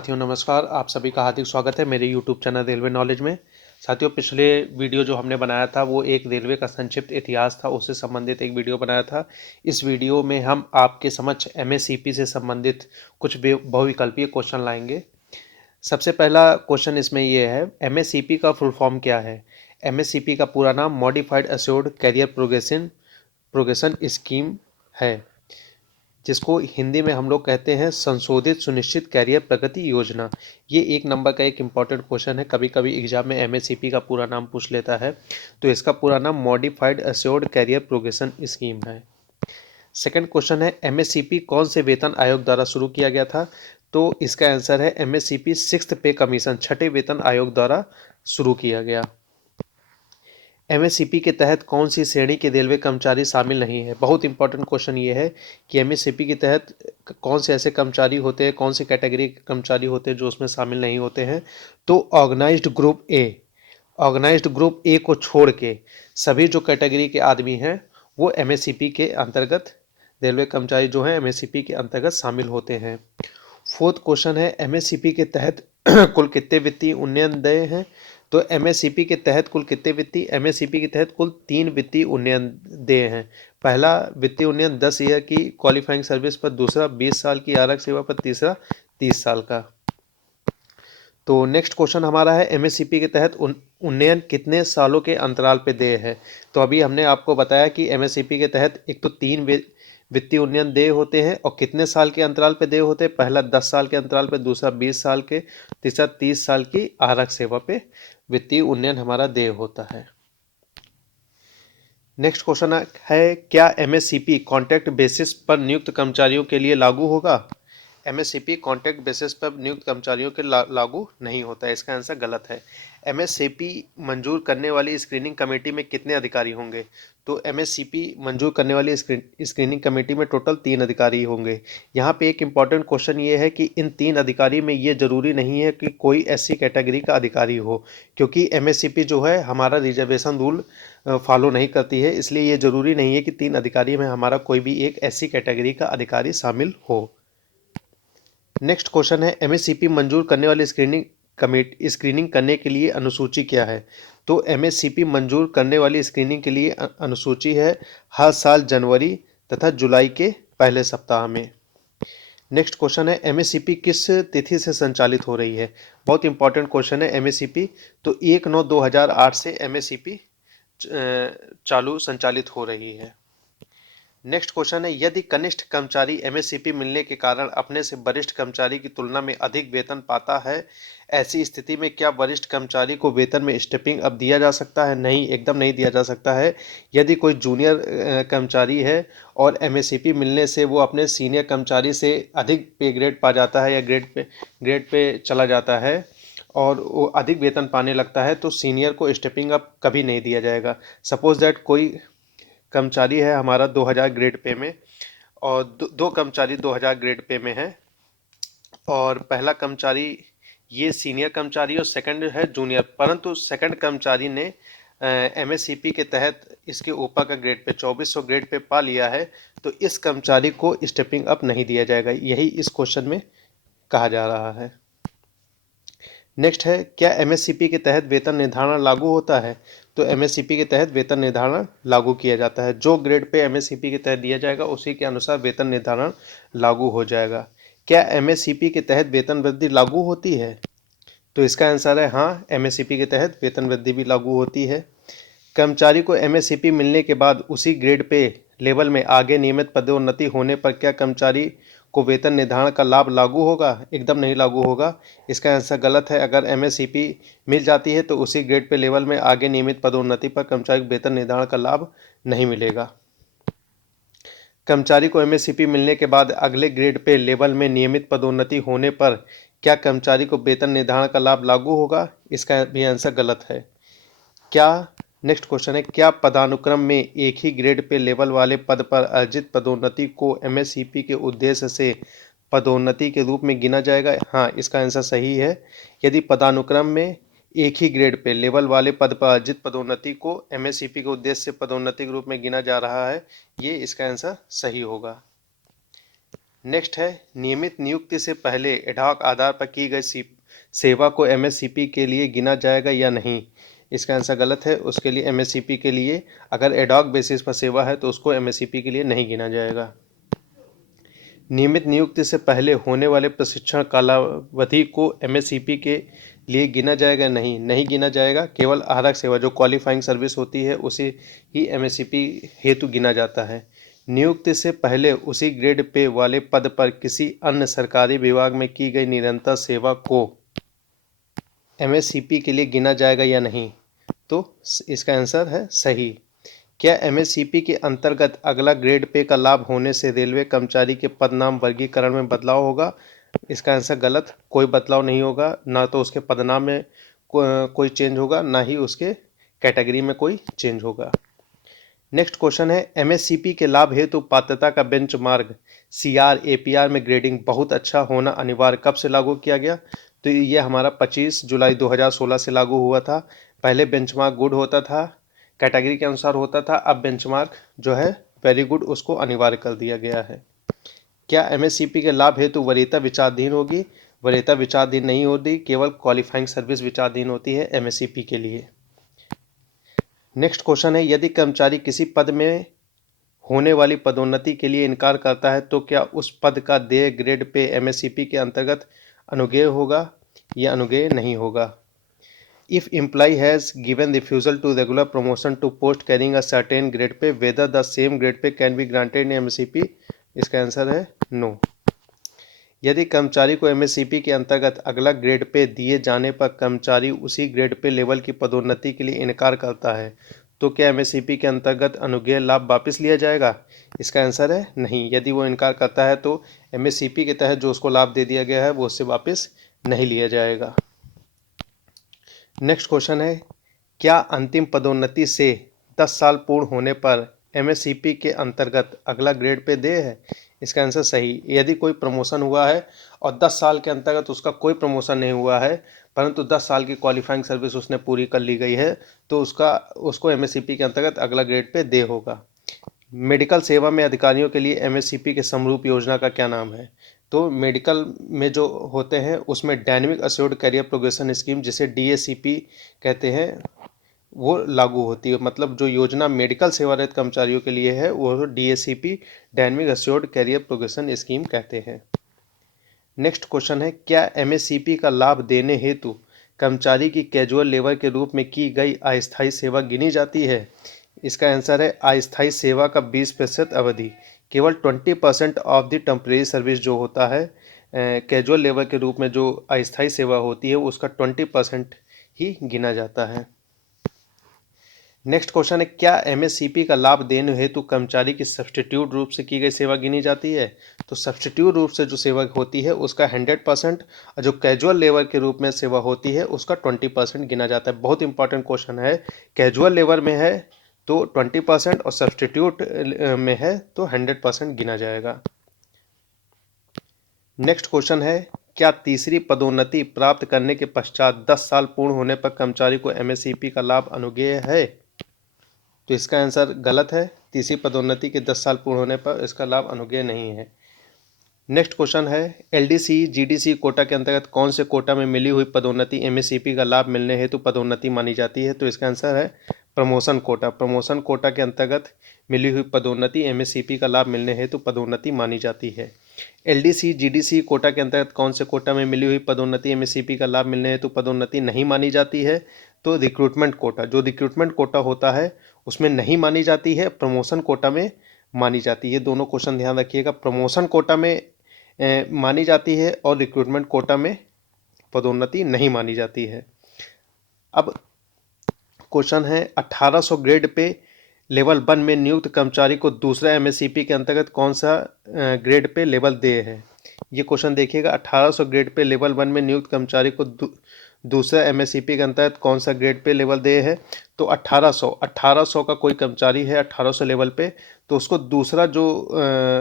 साथियों नमस्कार, आप सभी का हार्दिक स्वागत है मेरे यूट्यूब चैनल रेलवे नॉलेज में। साथियों पिछले वीडियो जो हमने बनाया था वो एक रेलवे का संक्षिप्त इतिहास था, उससे संबंधित एक वीडियो बनाया था। इस वीडियो में हम आपके समक्ष एमएससीपी से संबंधित कुछ बहुविकल्पीय क्वेश्चन लाएंगे। सबसे पहला क्वेश्चन इसमें ये है, एमएससीपी का फुल फॉर्म क्या है? एमएससीपी का पूरा नाम modified assured career progression scheme है, जिसको हिंदी में हम लोग कहते हैं संशोधित सुनिश्चित कैरियर प्रगति योजना। ये एक नंबर का एक इम्पॉर्टेंट क्वेश्चन है, कभी कभी एग्जाम में एमएससीपी का पूरा नाम पूछ लेता है। तो इसका पूरा नाम modified assured career progression scheme है। सेकंड क्वेश्चन है, एमएससीपी कौन से वेतन आयोग द्वारा शुरू किया गया था? तो इसका आंसर है एमएससीपी सिक्स्थ पे कमीशन, छठे वेतन आयोग द्वारा शुरू किया गया। एमएससीपी के तहत कौन सी श्रेणी के रेलवे कर्मचारी शामिल नहीं है? बहुत इंपॉर्टेंट क्वेश्चन ये है कि एमएससीपी के तहत कौन से ऐसे कर्मचारी होते हैं, कौन सी कैटेगरी के कर्मचारी होते हैं जो उसमें शामिल नहीं होते हैं। तो ऑर्गेनाइज्ड ग्रुप ए को छोड़ के सभी जो कैटेगरी के आदमी हैं वो एमएससीपी के अंतर्गत, रेलवे कर्मचारी जो हैं एमएससीपी के अंतर्गत शामिल होते हैं। फोर्थ क्वेश्चन है, एमएससीपी के तहत कुल कितने वित्तीय उन्नयन देय हैं? तो एमएससीपी के तहत कुल कितने वित्तीय, एमएससीपी के तहत कुल 3 वित्तीय उन्नयन देय हैं। पहला वित्तीय उन्नयन 10 ईयर की क्वालिफाइंग सर्विस पर, दूसरा 20 साल की आरक्षित सेवा पर, तीसरा 30 साल का। तो नेक्स्ट क्वेश्चन हमारा है, एमएससीपी के तहत उन्नयन कितने सालों के अंतराल पे देय है? तो अभी हमने आपको बताया कि एमएससीपी के तहत एक तो 3 वित्तीय उन्नयन देय होते हैं और कितने साल के अंतराल पे देय होते हैं। पहला 10 साल के अंतराल पे, दूसरा 20 साल के, तीसरा 30 साल की आरक्षित सेवा पे वित्तीय उन्नयन हमारा देय होता है। नेक्स्ट क्वेश्चन है, क्या एमएससीपी कॉन्ट्रैक्ट बेसिस पर नियुक्त कर्मचारियों के लिए लागू होगा? एमएससीपी कॉन्ट्रैक्ट बेसिस पर नियुक्त कर्मचारियों के लागू नहीं होता है, इसका आंसर गलत है। एमएससीपी मंजूर करने वाली स्क्रीनिंग कमेटी में कितने अधिकारी होंगे? तो एमएससीपी मंजूर करने वाली स्क्रीनिंग कमेटी में टोटल 3 अधिकारी होंगे। यहाँ पे एक इम्पॉर्टेंट क्वेश्चन ये है कि इन 3 अधिकारी में ये जरूरी नहीं है कि कोई एससी कैटेगरी का अधिकारी हो, क्योंकि एमएससीपी जो है हमारा रिजर्वेशन रूल फॉलो नहीं करती है, इसलिए ये जरूरी नहीं है कि 3 अधिकारी में हमारा कोई भी एक एससी कैटेगरी का अधिकारी शामिल हो। नेक्स्ट क्वेश्चन है, एमएससीपी मंजूर करने वाली स्क्रीनिंग करने के लिए अनुसूची क्या है? तो एमएससीपी मंजूर करने वाली स्क्रीनिंग के लिए अनुसूची है हर साल जनवरी तथा जुलाई के पहले सप्ताह में। नेक्स्ट क्वेश्चन है, एमएससीपी किस तिथि से संचालित हो रही है? बहुत इंपॉर्टेंट क्वेश्चन है एमएससीपी। तो 1/9/2008 से एमएससीपी चालू संचालित हो रही है। नेक्स्ट क्वेश्चन है, यदि कनिष्ठ कर्मचारी एमएससीपी मिलने के कारण अपने से वरिष्ठ कर्मचारी की तुलना में अधिक वेतन पाता है, ऐसी स्थिति में क्या वरिष्ठ कर्मचारी को वेतन में स्टेपिंग अप दिया जा सकता है? नहीं, एकदम नहीं दिया जा सकता है। यदि कोई जूनियर कर्मचारी है और एमएससीपी मिलने से वो अपने सीनियर कर्मचारी से अधिक पे ग्रेड पा जाता है या ग्रेड पे चला जाता है और वो अधिक वेतन पाने लगता है, तो सीनियर को स्टेपिंग अप कभी नहीं दिया जाएगा। सपोज दैट कोई कर्मचारी है हमारा 2000 ग्रेड पे में और दो कर्मचारी 2000 ग्रेड पे में है, और पहला कर्मचारी ये सीनियर कर्मचारी और सेकंड है जूनियर, परंतु सेकंड कर्मचारी ने एमएससीपी के तहत इसके ऊपर का ग्रेड पे 2400 ग्रेड पे पा लिया है, तो इस कर्मचारी को स्टेपिंग अप नहीं दिया जाएगा, यही इस क्वेश्चन में कहा जा रहा है। नेक्स्ट है, क्या एमएससीपी के तहत वेतन निर्धारण लागू होता है? तो एमएससीपी के तहत वेतन निर्धारण लागू किया जाता है, जो ग्रेड पे एमएससीपी के तहत दिया जाएगा उसी के अनुसार वेतन निर्धारण लागू हो जाएगा। क्या एमएससीपी के तहत वेतन वृद्धि लागू होती है? तो इसका आंसर है हाँ, एमएससीपी के तहत वेतन वृद्धि भी लागू होती है। कर्मचारी को एमएससीपी मिलने के बाद उसी ग्रेड पे लेवल में आगे नियमित पदोन्नति होने पर क्या कर्मचारी को वेतन निर्धारण का लाभ लागू होगा? एकदम नहीं लागू होगा, इसका आंसर गलत है। अगर एमएससीपी मिल जाती है तो उसी ग्रेड पे लेवल में आगे नियमित पदोन्नति पर कर्मचारी को वेतन निर्धारण का लाभ नहीं मिलेगा। कर्मचारी को एमएससीपी मिलने के बाद अगले ग्रेड पे लेवल में नियमित पदोन्नति होने पर क्या कर्मचारी को वेतन निर्धारण का लाभ लागू होगा? इसका भी आंसर गलत है। क्या नेक्स्ट क्वेश्चन है, क्या पदानुक्रम में एक ही ग्रेड पे लेवल वाले पद पर अर्जित पदोन्नति को एमएससीपी के उद्देश्य से पदोन्नति के रूप में गिना जाएगा? हाँ, इसका आंसर सही है। यदि पदानुक्रम में एक ही ग्रेड पे लेवल वाले पद पर अर्जित पदोन्नति को एमएससीपी के उद्देश्य से पदोन्नति के रूप में गिना जा रहा है, ये इसका आंसर सही होगा। नेक्स्ट है नियमित नियुक्ति से पहले एडहॉक आधार पर की गई सेवा को एमएससीपी के लिए गिना जाएगा या नहीं। इसका आंसर गलत है। उसके लिए एमएससीपी के लिए अगर एडहॉक बेसिस पर सेवा है तो उसको एमएससीपी के लिए नहीं गिना जाएगा। नियमित नियुक्ति से पहले होने वाले प्रशिक्षण कालावधि को एमएससीपी के लिए गिना जाएगा नहीं, नहीं गिना जाएगा। केवल आरक्षक सेवा जो क्वालिफाइंग सर्विस होती है उसे ही एमएससीपी हेतु गिना जाता है। नियुक्ति से पहले उसी ग्रेड पे वाले पद पर किसी अन्य सरकारी विभाग में की गई निरंतर सेवा को एमएससीपी के लिए गिना जाएगा या नहीं। तो इसका आंसर है सही। क्या एमएससीपी के अंतर्गत अगला ग्रेड पे का लाभ होने से रेलवे कर्मचारी के पदनाम वर्गीकरण में बदलाव होगा। इसका आंसर गलत। कोई बदलाव नहीं होगा। ना तो उसके पदनाम में कोई चेंज होगा, ना ही उसके कैटेगरी में कोई चेंज होगा। नेक्स्ट क्वेश्चन है एमएससीपी के लाभ हेतु पात्रता का बेंचमार्क सीआर एपीआर में ग्रेडिंग बहुत अच्छा होना अनिवार्य कब से लागू किया गया। तो ये हमारा 25 जुलाई 2016 से लागू हुआ था। पहले बेंचमार्क गुड होता था, कैटेगरी के अनुसार होता था। अब बेंचमार्क जो है वेरी गुड उसको अनिवार्य कर दिया गया है। क्या एमएससीपी के लाभ हेतु वरीयता विचाराधीन होगी। वरीयता विचाराधीन नहीं होती, केवल क्वालिफाइंग सर्विस विचाराधीन होती है एमएससीपी के लिए। नेक्स्ट क्वेश्चन है यदि कर्मचारी किसी पद में होने वाली पदोन्नति के लिए इनकार करता है तो क्या उस पद का देय ग्रेड पे एमएससीपी के अंतर्गत अनुज्ञेय होगा या अनुज्ञेय नहीं होगा। If employee has given refusal to regular promotion to post carrying a certain grade pay, whether the same grade pay can be granted in MSCP? इसका आंसर है नो। यदि कर्मचारी को एमएससीपी के अंतर्गत अगला ग्रेड पे दिए जाने पर कर्मचारी उसी ग्रेड पे लेवल की पदोन्नति के लिए इनकार करता है तो क्या एमएससीपी के अंतर्गत अनुज्ञेय लाभ वापस लिया जाएगा। इसका आंसर है नहीं। यदि वो इनकार करता है तो एमएससीपी के तहत जो उसको लाभ दे दिया गया है वो उससे वापस नहीं लिया जाएगा। नेक्स्ट क्वेश्चन है क्या अंतिम पदोन्नति से 10 साल पूर्ण होने पर एमएससीपी के अंतर्गत अगला ग्रेड पे देय है। इसका आंसर सही। यदि कोई प्रमोशन हुआ है और 10 साल के अंतर्गत उसका कोई प्रमोशन नहीं हुआ है परंतु 10 साल की क्वालिफाइंग सर्विस उसने पूरी कर ली गई है तो उसको एमएससीपी के अंतर्गत अगला ग्रेड पे देय होगा। मेडिकल सेवा में अधिकारियों के लिए एमएससीपी के समरूप योजना का क्या नाम है। तो मेडिकल में जो होते हैं उसमें dynamic assured career progression scheme जिसे डीएसीपी कहते हैं वो लागू होती है। मतलब जो योजना मेडिकल सेवारत कर्मचारियों के लिए है वो DACP dynamic assured career progression scheme कहते हैं। नेक्स्ट क्वेश्चन है क्या एमएससीपी का लाभ देने हेतु कर्मचारी की कैजुअल लेबर के रूप में की गई अस्थायी सेवा गिनी जाती है। इसका आंसर है अस्थायी सेवा का 20% अवधि। केवल 20% ऑफ द टेम्परेरी सर्विस जो होता है कैजुअल लेबर के रूप में जो अस्थायी सेवा होती है उसका 20% ही गिना जाता है। नेक्स्ट क्वेश्चन है क्या एमएससीपी का लाभ देने हेतु कर्मचारी की सब्सटीट्यूट रूप से की गई सेवा गिनी जाती है। तो सब्सटीट्यूट रूप से जो सेवा होती है उसका 100% और जो कैजुअल लेबर के रूप में सेवा होती है उसका 20% गिना जाता है। बहुत इंपॉर्टेंट क्वेश्चन है। कैजुअल लेबर में है तो 20% और सब्सटीट्यूट में है तो 100% गिना जाएगा। नेक्स्ट क्वेश्चन है क्या तीसरी पदोन्नति प्राप्त करने के पश्चात 10 साल पूर्ण होने पर कर्मचारी को एमएससीपी का लाभ अनुज्ञेय है। तो इसका आंसर गलत है। तीसरी पदोन्नति के 10 साल पूर्ण होने पर इसका लाभ अनुज्ञेय नहीं है। नेक्स्ट क्वेश्चन है एलडीसी जीडीसी कोटा के अंतर्गत कौन से कोटा में मिली हुई पदोन्नति एमएससीपी का लाभ मिलने हेतु पदोन्नति मानी जाती है। तो इसका आंसर है प्रमोशन कोटा। प्रमोशन कोटा के अंतर्गत मिली हुई पदोन्नति एमएससीपी का लाभ मिलने हेतु पदोन्नति मानी जाती है। एलडीसी जीडीसी कोटा के अंतर्गत कौन से कोटा में मिली हुई पदोन्नति एमएससीपी का लाभ मिलने हेतु पदोन्नति नहीं मानी जाती है। तो रिक्रूटमेंट कोटा जो रिक्रूटमेंट कोटा होता है उसमें नहीं मानी जाती है, प्रमोशन कोटा में मानी जाती है। दोनों क्वेश्चन ध्यान रखिएगा। प्रमोशन कोटा में मानी जाती है और रिक्रूटमेंट कोटा में पदोन्नति नहीं मानी जाती है। अब क्वेश्चन है 1800 ग्रेड पे लेवल 1 में नियुक्त कर्मचारी को दूसरा एमएससीपी के अंतर्गत कौन सा ग्रेड पे लेवल देय है। ये क्वेश्चन देखिएगा 1800 ग्रेड पे लेवल 1 में नियुक्त कर्मचारी को दूसरा एमएससीपी के अंतर्गत कौन सा ग्रेड पे लेवल देय है। तो 1800 का कोई कर्मचारी है 1800 लेवल पे तो उसको दूसरा जो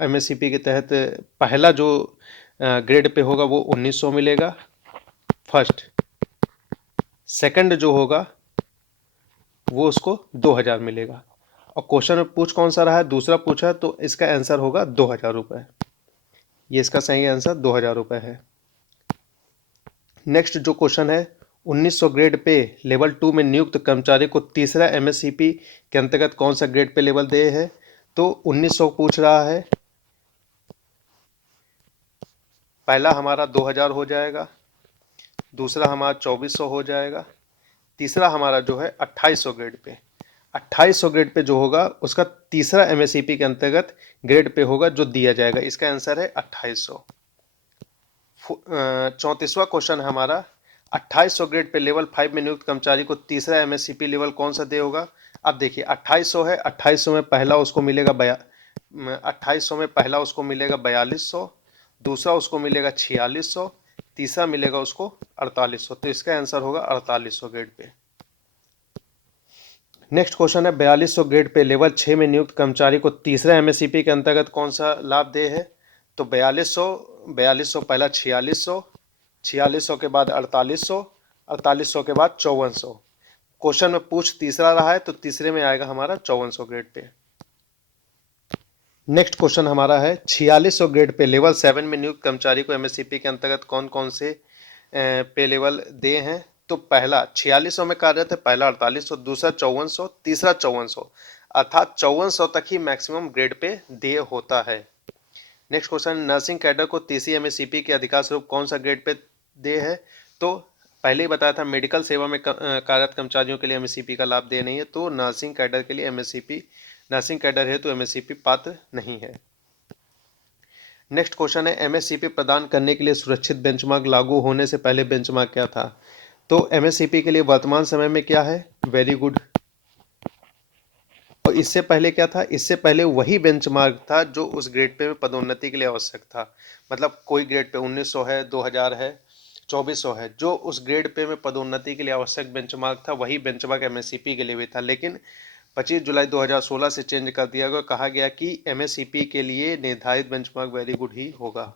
एमएससीपी के तहत पहला जो ग्रेड पे होगा वो 1900 मिलेगा फर्स्ट। सेकंड जो होगा वो उसको 2000 मिलेगा। और क्वेश्चन में पूछ कौन सा रहा है, दूसरा पूछा तो इसका आंसर होगा 2000 रुपये। ये इसका सही आंसर 2000 रुपये है। नेक्स्ट जो क्वेश्चन है, 1900 ग्रेड पे लेवल 2 में नियुक्त कर्मचारी को तीसरा एमएससीपी के अंतर्गत कौन सा ग्रेड पे लेवल दे है? तो 1900 पूछ रहा है, पहला हमारा 2000 हो जाएगा, दूसरा हमारा 2400 हो जाएगा, तीसरा हमारा जो है 2800 ग्रेड पे। 2800 ग्रेड पे जो होगा उसका तीसरा एमएससीपी के अंतर्गत ग्रेड पे होगा जो दिया जाएगा। इसका आंसर है 2800। 34वां क्वेश्चन है हमारा, 2800 ग्रेड पे लेवल 5 में नियुक्त कर्मचारी को तीसरा एमएससीपी लेवल कौन सा दे होगा? अब देखिए 2800 है, 2800 में पहला उसको मिलेगा 2800 में पहला उसको मिलेगा 4200, दूसरा उसको मिलेगा 4600, तीसरा मिलेगा उसको 4800। तो इसका आंसर होगा 4800 ग्रेड पे। नेक्स्ट क्वेश्चन है, 4200 ग्रेड पे लेवल 6 में नियुक्त कर्मचारी को तीसरा एमएससीपी के अंतर्गत कौन सा लाभ दे है? तो 4200 पहला 4600, 4600 के बाद 4800, 4800 के बाद 5400। क्वेश्चन में पूछ तीसरा रहा है तो तीसरे में आएगा हमारा 5400 ग्रेड पे। नेक्स्ट क्वेश्चन हमारा है, 4600 ग्रेड पे लेवल 7 में नियुक्त कर्मचारी को एमएससीपी के अंतर्गत कौन कौन से पे लेवल दे हैं? तो पहला 4600 में कार्यरत है, पहला 4800, दूसरा 5400, तीसरा 5400, अर्थात 5400 तक ही मैक्सिमम ग्रेड पे दे होता है। नेक्स्ट क्वेश्चन, नर्सिंग कैडर को तीसरी एमएससीपी के अधिकार स्वरूप कौन सा ग्रेड पे दे है? तो पहले ही बताया था मेडिकल सेवा में कार्यरत कर्मचारियों के लिए एमएससीपी का लाभ दे नहीं है, तो नर्सिंग कैडर के लिए एमएससीपी, नर्सिंग कैडर है तो एमएससीपी पात्र नहीं है। नेक्स्ट क्वेश्चन है, एमएससीपी प्रदान करने के लिए सुरक्षित बेंचमार्क लागू होने से पहले बेंचमार्क क्या था? तो एमएससीपी के लिए वर्तमान समय में क्या है? Very good. और इससे पहले क्या था? इससे पहले वही बेंचमार्क था जो उस ग्रेड पे पदोन्नति के लिए आवश्यक था। मतलब कोई ग्रेड पे 1900 है, 2000 है, 2400 है, जो उस ग्रेड पे में पदोन्नति के लिए आवश्यक बेंचमार्क था वही बेंचमार्क एमएससीपी के लिए भी था। लेकिन 25 जुलाई 2016 से चेंज कर दिया गया, कहा गया कि एमएससीपी के लिए निर्धारित बेंचमार्क वेरी गुड ही होगा।